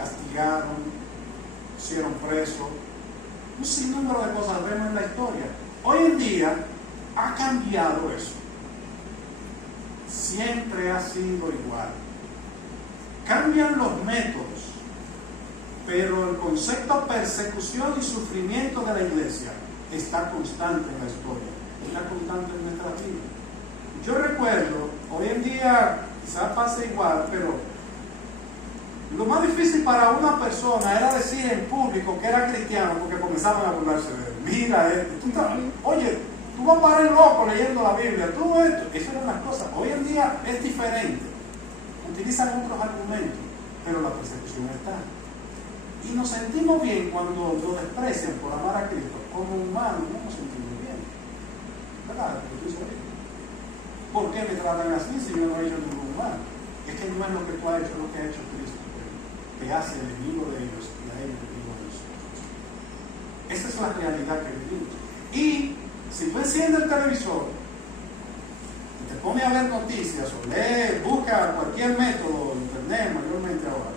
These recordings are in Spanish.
castigaron, pusieron preso, un sinnúmero de cosas vemos en la historia. Hoy en día ha cambiado eso. Siempre ha sido igual. Cambian los métodos, pero el concepto de persecución y sufrimiento de la iglesia está constante en la historia, está constante en nuestra vida. Yo recuerdo, hoy en día quizás pase igual, pero lo más difícil para una persona era decir en público que era cristiano, porque comenzaban a burlarse de él. Mira, oye, tú vas a parar loco leyendo la Biblia, tú esto. Eso eran las cosas. Hoy en día es diferente. Utilizan otros argumentos, pero la persecución está. Y nos sentimos bien cuando lo desprecian por amar a Cristo. Como humanos no nos sentimos bien. ¿Verdad? ¿Por qué me tratan así si yo no he hecho ningún mal? Es que no es lo que tú has hecho, es lo que ha hecho Cristo. Te hace enemigo de ellos y a ellos enemigo de nosotros. Esa es la realidad que vivimos. Y si tú enciendes el televisor y te pones a ver noticias o lees, busca cualquier método, internet mayormente ahora,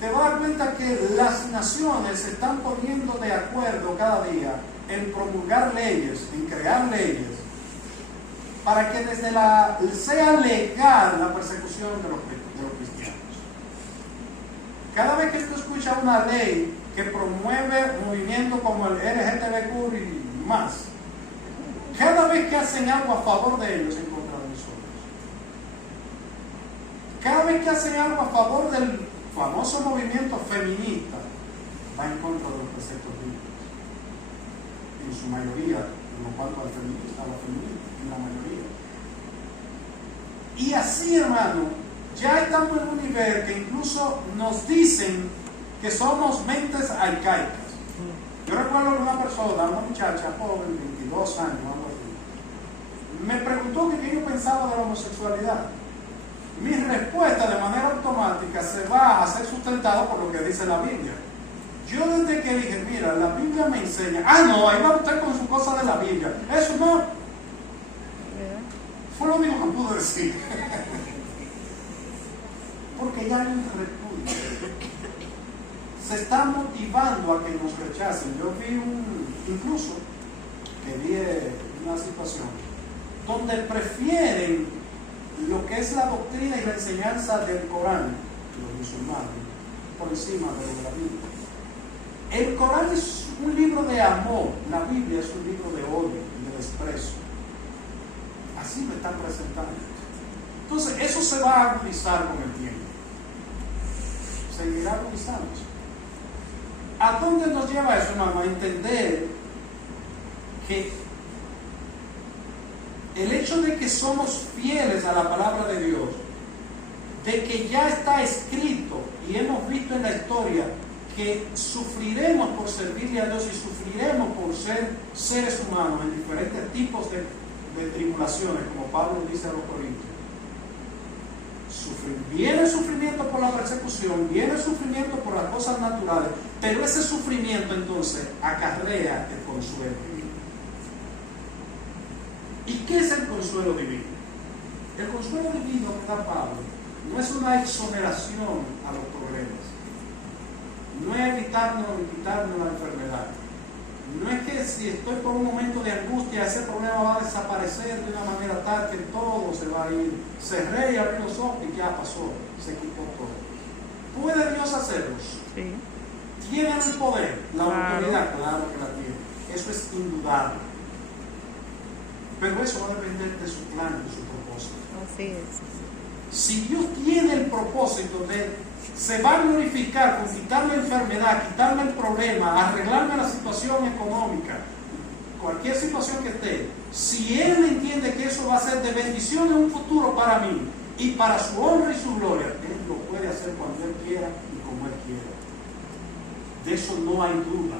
te vas a dar cuenta que las naciones se están poniendo de acuerdo cada día en promulgar leyes, en crear leyes, para que desde sea legal la persecución de los cristianos. Cada vez que tú escuchas una ley que promueve movimientos como el LGTBQ y más, cada vez que hacen algo a favor de ellos, en contra de nosotros. Cada vez que hacen algo a favor del famoso movimiento feminista, va en contra de los preceptos bíblicos. En su mayoría, en cuanto al feminista, a la feminista, en la mayoría. Y así, hermano, ya estamos en un nivel que incluso nos dicen que somos mentes arcaicas. Yo recuerdo que una persona, una muchacha joven, 22 años, algo así, me preguntó que qué yo pensaba de la homosexualidad. Mi respuesta de manera automática se va a ser sustentada por lo que dice la Biblia. Yo desde que dije, mira, la Biblia me enseña, no, ahí va usted con su cosa de la Biblia, eso no, fue lo único que pude decir. Porque ya hay un repudio. Se está motivando a que nos rechacen. Yo vi incluso que vi una situación donde prefieren lo que es la doctrina y la enseñanza del Corán, los musulmanes, por encima de lo de la Biblia. El Corán es un libro de amor, la Biblia es un libro de odio y de desprecio. Así me están presentando. Entonces, eso se va a agudizar con el tiempo. Seguirá agudizándose. ¿A dónde nos lleva eso, hermano? A entender que el hecho de que somos fieles a la palabra de Dios, de que ya está escrito y hemos visto en la historia que sufriremos por servirle a Dios y sufriremos por ser seres humanos en diferentes tipos de tribulaciones, como Pablo dice a los Corintios. Viene el sufrimiento por la persecución, viene el sufrimiento por las cosas naturales, pero ese sufrimiento entonces acarrea el consuelo divino. ¿Y qué es el consuelo divino? El consuelo divino que da Pablo no es una exoneración a los problemas, no es quitarnos la enfermedad, no es que si estoy por un momento de angustia ese problema va a desaparecer de una manera tal que todo se va a ir, cerré y abrí los ojos y ya pasó, se quitó todo. ¿Puede Dios hacerlo? Sí. ¿Tiene el poder, la autoridad? Claro que la tiene, eso es indudable, pero eso va a depender de su plan, de su propósito. Así es. Si Dios tiene el propósito de se va a glorificar con quitarme la enfermedad, quitarme el problema, arreglarme la situación económica, cualquier situación que esté, si Él entiende que eso va a ser de bendición en un futuro para mí y para su honra y su gloria, Él lo puede hacer cuando Él quiera y como Él quiera. De eso no hay duda.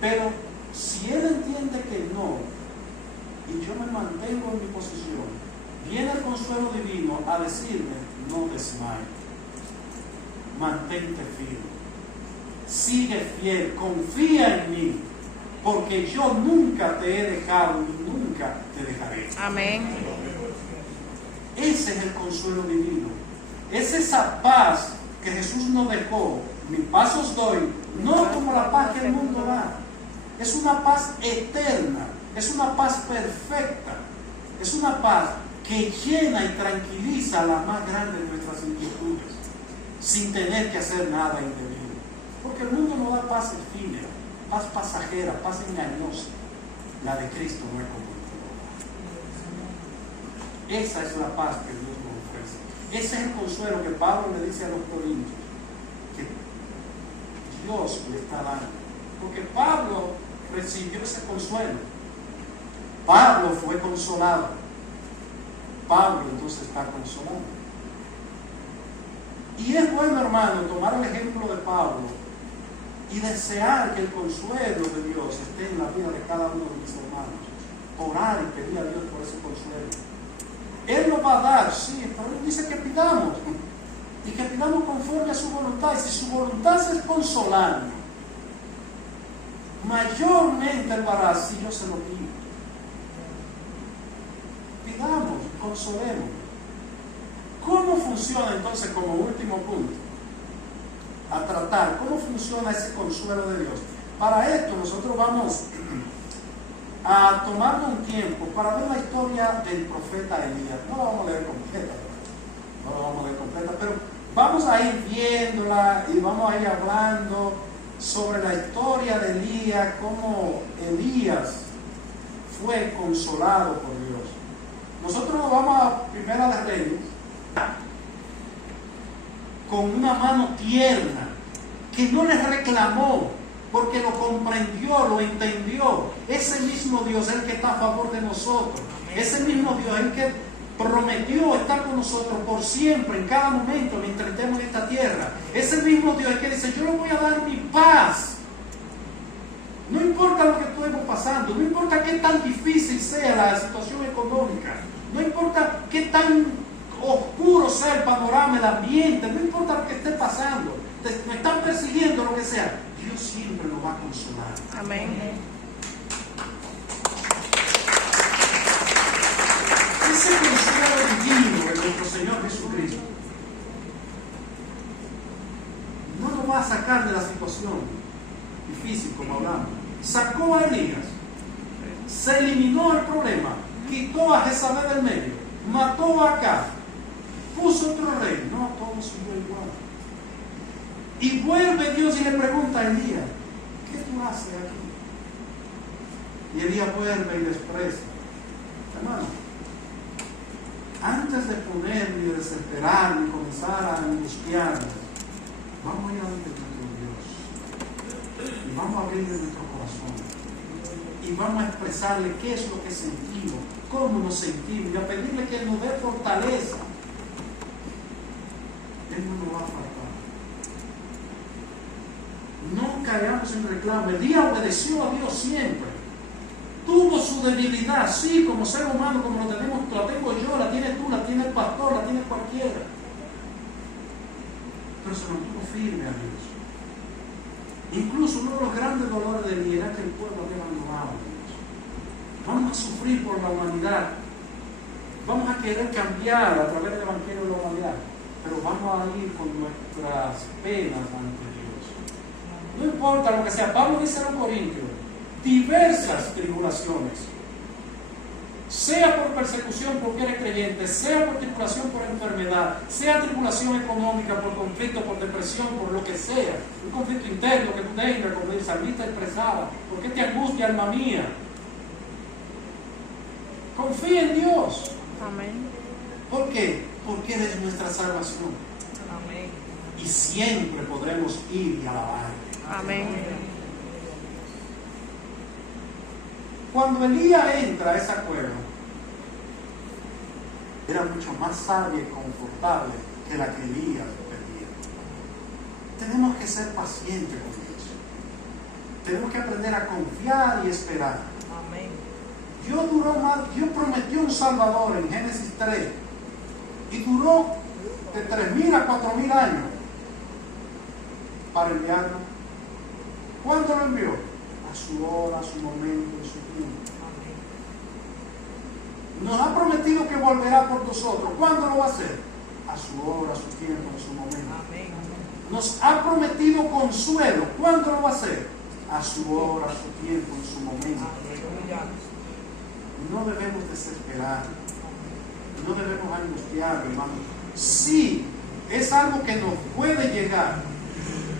Pero si Él entiende que no, y yo me mantengo en mi posición, viene el consuelo divino a decirme: no desmayes, mantente firme, sigue fiel, confía en mí, porque yo nunca te he dejado y nunca te dejaré. Amén. Ese es el consuelo divino. Es esa paz que Jesús nos dejó. Mi paz os doy, no como la paz que el mundo da. Es una paz eterna, es una paz perfecta, es una paz que llena y tranquiliza a la más grande de nuestras inquietudes, sin tener que hacer nada indebido. Porque el mundo no da paz efímera, paz pasajera, paz engañosa. La de Cristo no es como el mundo. Esa es la paz que Dios nos ofrece. Ese es el consuelo que Pablo le dice a los corintios, que Dios le está dando. Porque Pablo recibió ese consuelo. Pablo fue consolado. Pablo entonces está consolado. Y es bueno, hermano, tomar el ejemplo de Pablo y desear que el consuelo de Dios esté en la vida de cada uno de mis hermanos. Orar y pedir a Dios por ese consuelo. Él lo va a dar, sí, pero Él dice que pidamos. Y que pidamos conforme a su voluntad. Y si su voluntad es consolarnos, mayormente Él lo hará si yo se lo pido. Pidamos, consolemos. ¿Cómo funciona entonces, como último punto, a tratar? ¿Cómo funciona ese consuelo de Dios? Para esto nosotros vamos a tomarnos un tiempo para ver la historia del profeta Elías. No la vamos a leer completa, pero vamos a ir viéndola y vamos a ir hablando sobre la historia de Elías, cómo Elías fue consolado por Dios. Nosotros nos vamos a Primera de Reyes con una mano tierna que no le reclamó, porque lo comprendió, lo entendió. Ese mismo Dios es el que está a favor de nosotros. Ese mismo Dios es el que prometió estar con nosotros por siempre, en cada momento, mientras estemos en esta tierra. Ese mismo Dios es el que dice: yo le voy a dar mi paz. No importa lo que estemos pasando, no importa qué tan difícil sea la situación económica, no importa qué tan oscuro sea el panorama, el ambiente, no importa lo que esté pasando, me están persiguiendo, lo que sea, Dios siempre nos va a consolar. Amén. Ese consuelo divino de nuestro Señor Jesucristo no nos va a sacar de la situación difícil, como hablamos. Sacó a Elías, se eliminó el problema, quitó a Jezabel del medio, mató a Acab, puso otro rey. No, todo siguió igual. Y vuelve Dios y le pregunta a Elías: ¿qué tú haces aquí? Y Elías vuelve y les expresa: hermano, antes de ponerme y desesperarme y comenzar a angustiarme, vamos a ir a donde nuestro Dios y vamos a abrirle nuestro corazón y vamos a expresarle qué es lo que sentimos, cómo nos sentimos, y a pedirle que Él nos dé fortaleza. Él no nos va a faltar. No caigamos en reclamo. Elías obedeció a Dios siempre. Tuvo su debilidad, sí, como ser humano, como lo tenemos, la tengo yo, la tienes tú, la tiene el pastor, la tiene cualquiera. Pero se mantuvo firme a Dios. Incluso uno de los grandes dolores de Elías era que el pueblo había abandonado a Dios. Vamos a sufrir por la humanidad. Vamos a querer cambiar a través del Evangelio de la humanidad, pero vamos a ir con nuestras penas ante Dios. No importa lo que sea. Pablo dice a los corintios: diversas tribulaciones, sea por persecución porque eres creyente, sea por tribulación por enfermedad, sea tribulación económica, por conflicto, por depresión, por lo que sea, un conflicto interno que tú tengas, como el salmista expresaba. ¿Por qué te angustia, alma mía? Confía en Dios. Amén. ¿Por qué? Porque Él es nuestra salvación. Amén. Y siempre podremos ir y alabarle. Amén. Cuando Elías entra a esa cueva, era mucho más sabia y confortable que la que Elías pedía. Tenemos que ser pacientes con Dios. Tenemos que aprender a confiar y esperar. Amén. Dios prometió un Salvador en Génesis 3 y duró de 3.000 a 4.000 años para enviarlo. ¿Cuándo lo envió? A su hora, a su momento, a su tiempo. Nos ha prometido que volverá por nosotros. ¿Cuándo lo va a hacer? a su hora, a su tiempo, a su momento. Amén. Nos ha prometido consuelo. ¿Cuándo lo va a hacer? A su hora, a su tiempo, en su momento. Aleluya. No debemos desesperar. No debemos angustiar, hermano. Sí, es algo que nos puede llegar,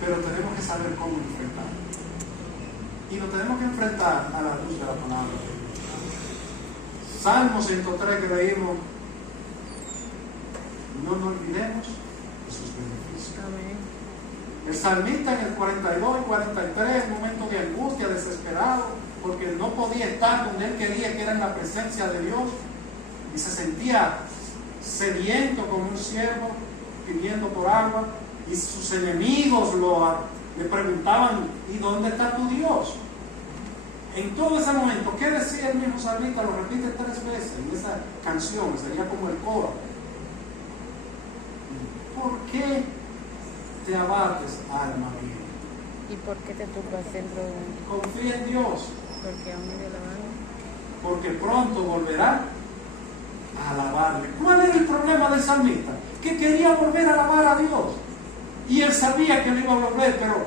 pero tenemos que saber cómo enfrentar. Y lo tenemos que enfrentar a la luz de la palabra de Dios. Salmo 103 que leímos. No nos olvidemos de sus beneficios. Amén. El salmista en el 42 y 43, un momento de angustia, desesperado, porque no podía estar donde él quería, que era en la presencia de Dios, y se sentía sediento como un ciervo, pidiendo por agua, y sus enemigos le preguntaban, ¿y dónde está tu Dios? En todo ese momento, ¿qué decía el mismo salmista? Lo repite 3 veces en esa canción, sería como el coro. ¿Por qué te abates, alma mía? ¿Y por qué te turbas dentro de mí? Confía en Dios, Porque aún me dio la mano. porque pronto volverá a alabarle. ¿Cuál era el problema del salmista? Que quería volver a alabar a Dios. Y él sabía que lo iba a volver, pero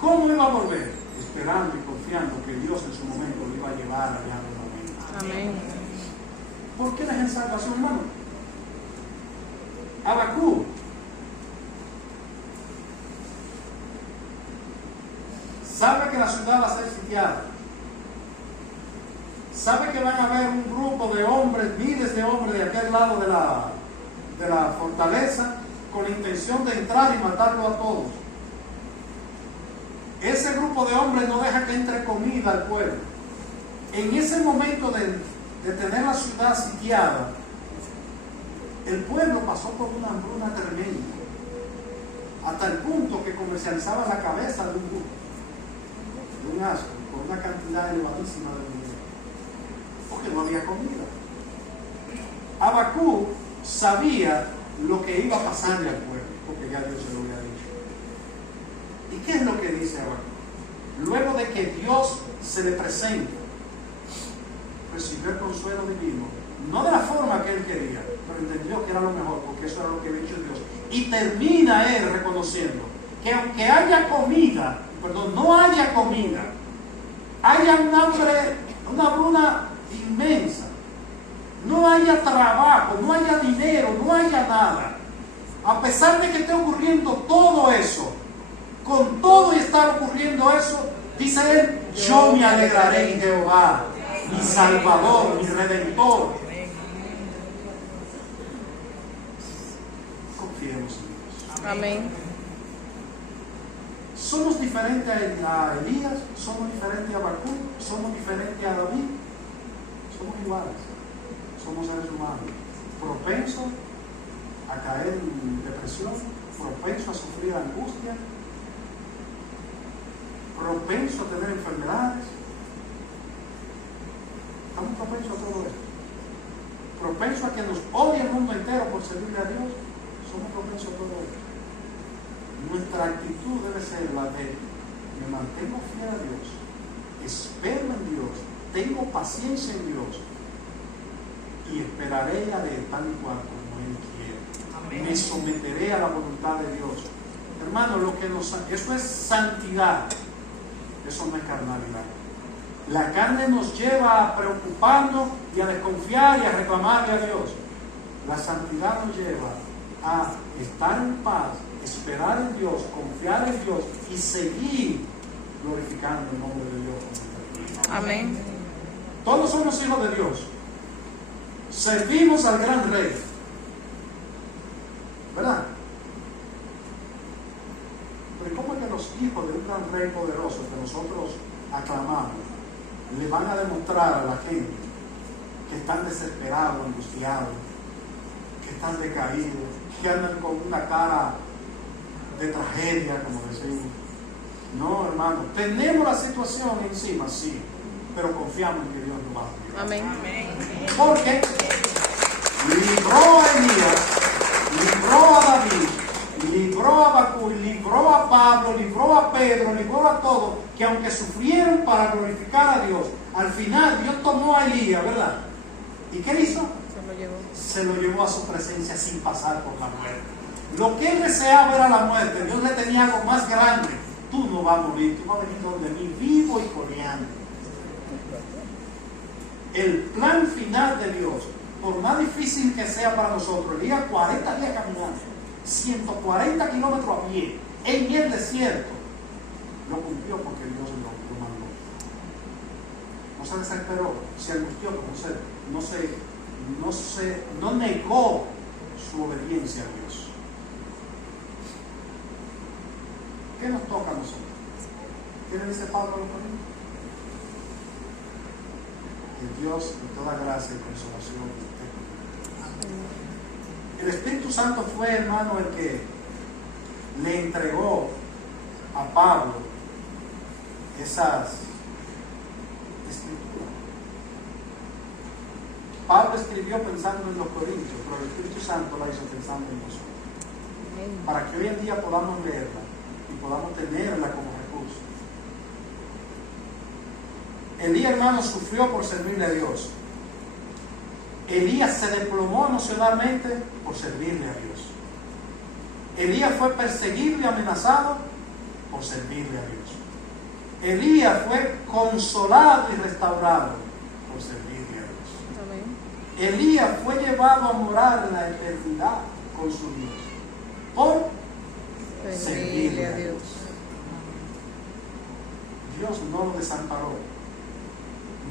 ¿cómo iba a volver? Esperando y confiando que Dios en su momento lo iba a llevar allá en el momento. Amén. ¿Por qué la exaltación, hermano? Habacuc sabe que la ciudad va a ser sitiada. Sabe que van a haber un grupo de hombres, miles de hombres de aquel lado de la fortaleza, con la intención de entrar y matarlo a todos. Ese grupo de hombres no deja que entre comida al pueblo. En ese momento de tener la ciudad sitiada, el pueblo pasó por una hambruna tremenda, hasta el punto que comercializaba la cabeza de un asno por una cantidad elevadísima de dinero, porque no había comida. Habacuc sabía lo que iba a pasarle al pueblo, porque ya Dios se lo había dicho. ¿Y qué es lo que dice Habacuc? Luego de que Dios se le presenta, recibió el consuelo divino, no de la forma que él quería, pero entendió que era lo mejor, porque eso era lo que había dicho Dios. Y termina él reconociendo que aunque haya comida, no haya comida, haya un hambre, una hambruna inmensa, no haya trabajo, no haya dinero, no haya nada, a pesar de que esté ocurriendo todo eso, con todo y estar ocurriendo eso, dice él, yo me alegraré en Jehová, mi Salvador, mi Redentor. Confiemos en Dios. Amén. Somos diferentes a Elías, somos diferentes a Habacuc, somos diferentes a David, somos iguales, somos seres humanos, propensos a caer en depresión, propensos a sufrir angustia, propensos a tener enfermedades. Estamos propensos a todo esto. Propensos a que nos odie el mundo entero por servirle a Dios. Somos propensos a todo esto. Nuestra actitud debe ser la de me mantengo fiel a Dios, espero en Dios, tengo paciencia en Dios y esperaré a Él tal y cual como Él quiere. Amén. Me someteré a la voluntad de Dios. Hermano, eso es santidad, eso no es carnalidad. La carne nos lleva a preocuparnos y a desconfiar y a reclamarle a Dios. La santidad nos lleva a estar en paz, esperar en Dios, confiar en Dios y seguir glorificando el nombre de Dios. Amén. Todos somos hijos de Dios. Servimos al gran Rey. ¿Verdad? Pero ¿cómo es que los hijos de un gran Rey poderoso que nosotros aclamamos le van a demostrar a la gente que están desesperados, angustiados, que están decaídos, que andan con una cara de tragedia, como decimos? No, hermano, tenemos la situación encima, sí, pero confiamos en que Dios nos va a ayudar. Amén. Porque libró a Elías, libró a David, libró a Habacuc, libró a Pablo, libró a Pedro, libró a todos, que aunque sufrieron para glorificar a Dios, al final Dios tomó a Elías, ¿verdad? ¿Y qué hizo? Se se lo llevó a su presencia sin pasar por la muerte. Lo que él deseaba era la muerte. Dios le tenía algo más grande. Tú no vas a morir, tú vas a venir donde mí vivo y coleando. El plan final de Dios, por más difícil que sea para nosotros, el día 40 días caminando, 140 kilómetros a pie, en el desierto, lo cumplió porque Dios lo mandó. No se desesperó, se angustió, no negó su obediencia a Dios. ¿Qué nos toca a nosotros? ¿Qué le dice Pablo a los Corintios? Que Dios de toda gracia y consolación esté con nosotros. El Espíritu Santo fue, hermano, el que le entregó a Pablo esas escrituras. Pablo escribió pensando en los Corintios, pero el Espíritu Santo la hizo pensando en nosotros, para que hoy en día podamos leerla y podamos tenerla como recurso. Elías, hermano, sufrió por servirle a Dios. Elías se desplomó emocionalmente por servirle a Dios. Elías fue perseguido y amenazado por servirle a Dios. Elías fue consolado y restaurado por servirle a Dios. Amén. Elías fue llevado a morar en la eternidad con su Dios por servirle a Dios. Dios no lo desamparó.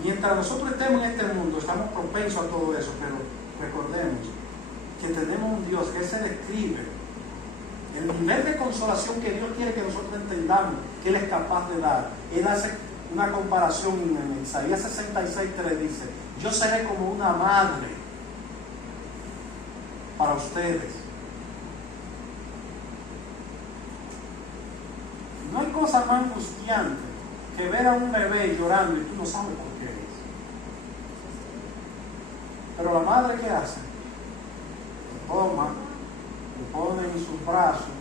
Mientras nosotros estemos en este mundo, estamos propensos a todo eso, pero recordemos que tenemos un Dios que se describe el nivel de consolación que Dios quiere que nosotros entendamos que Él es capaz de dar. Él hace una comparación en Isaías 66:3, dice: yo seré como una madre para ustedes. No hay cosa más angustiante que ver a un bebé llorando y tú no sabes por qué es. Pero la madre, ¿qué hace? Lo toma, lo pone en sus brazos,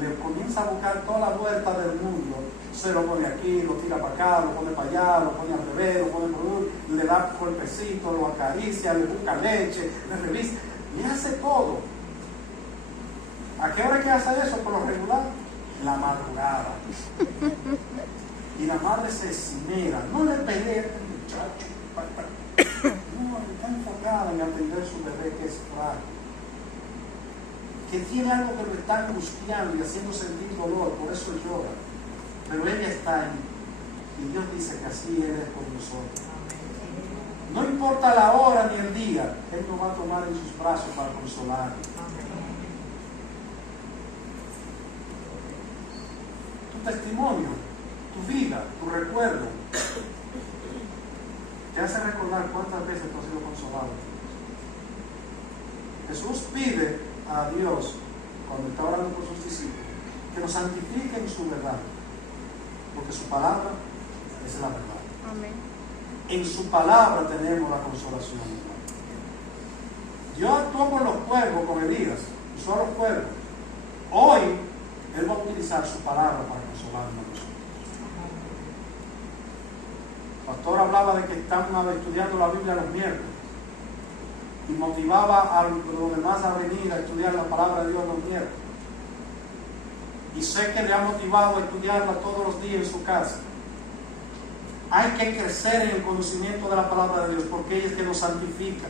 le comienza a buscar toda la vuelta del mundo, se lo pone aquí, lo tira para acá, lo pone para allá, lo pone al bebé, lo pone por le da golpecito, lo acaricia, le busca leche, le revisa, le hace todo. ¿A qué hora que hace eso por lo regular? La madrugada. Y la madre se esmera, no le pelee al muchacho, no, está enfocada en atender a su bebé que es frágil, que tiene algo que lo está angustiando y haciendo sentir dolor, por eso llora. Pero ella está ahí y Dios dice que así Él es con nosotros. No importa la hora ni el día, Él nos va a tomar en sus brazos para consolarnos. Tu testimonio, tu vida, tu recuerdo, te hace recordar cuántas veces tú has sido consolado. Jesús pide a Dios, cuando está orando por sus discípulos, que nos santifique en su verdad, porque su palabra es la verdad. Amén. En su palabra tenemos la consolación. Dios actuó con los cuervos, con Elías, usó a los cuervos. Hoy Él va a utilizar su palabra para consolarnos a nosotros. El pastor hablaba de que estamos estudiando la Biblia los miércoles y motivaba a los demás a venir a estudiar la palabra de Dios los miércoles. Y sé que le ha motivado a estudiarla todos los días en su casa. Hay que crecer en el conocimiento de la palabra de Dios, porque ella es que nos santifica.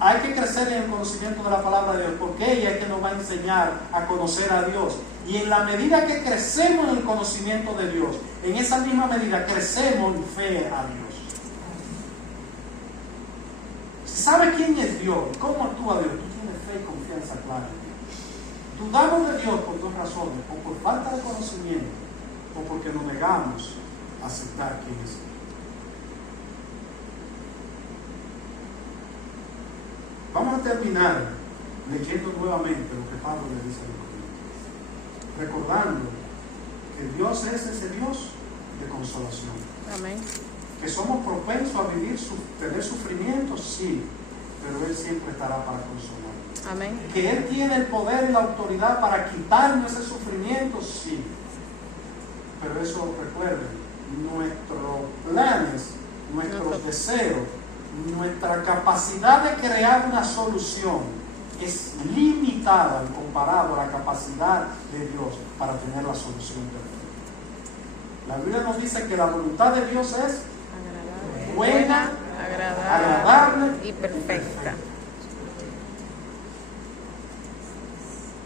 Hay que crecer en el conocimiento de la palabra de Dios, porque ella es que nos va a enseñar a conocer a Dios. Y en la medida que crecemos en el conocimiento de Dios, en esa misma medida crecemos en fe a Dios. Si sabes quién es Dios, cómo actúa Dios, tú tienes fe y confianza clara en Dios. Dudamos de Dios por dos razones: o por falta de conocimiento, o porque nos negamos a aceptar quién es Dios. Vamos a terminar leyendo nuevamente lo que Pablo le dice a los Corintios, recordando que Dios es ese Dios de consolación. Amén. Que somos propensos a vivir, tener sufrimientos, sí, pero Él siempre estará para consolar. Amén. Que Él tiene el poder y la autoridad para quitarnos ese sufrimiento, sí. Pero eso, recuerden, nuestros planes, nuestros deseos, nuestra capacidad de crear una solución es limitada comparado a la capacidad de Dios para tener la solución perfecta. La Biblia nos dice que la voluntad de Dios es buena, agradable y perfecta.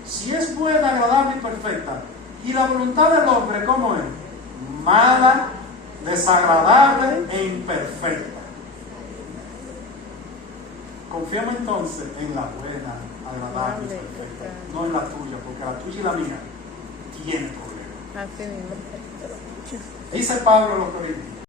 Si es buena, agradable y perfecta, y la voluntad del hombre, ¿cómo es? Mala, desagradable e imperfecta. Confiemos entonces en la buena, agradable y perfecta, no en la tuya, porque la tuya y la mía tienen problemas. Así mismo. Dice Pablo a los Corintios: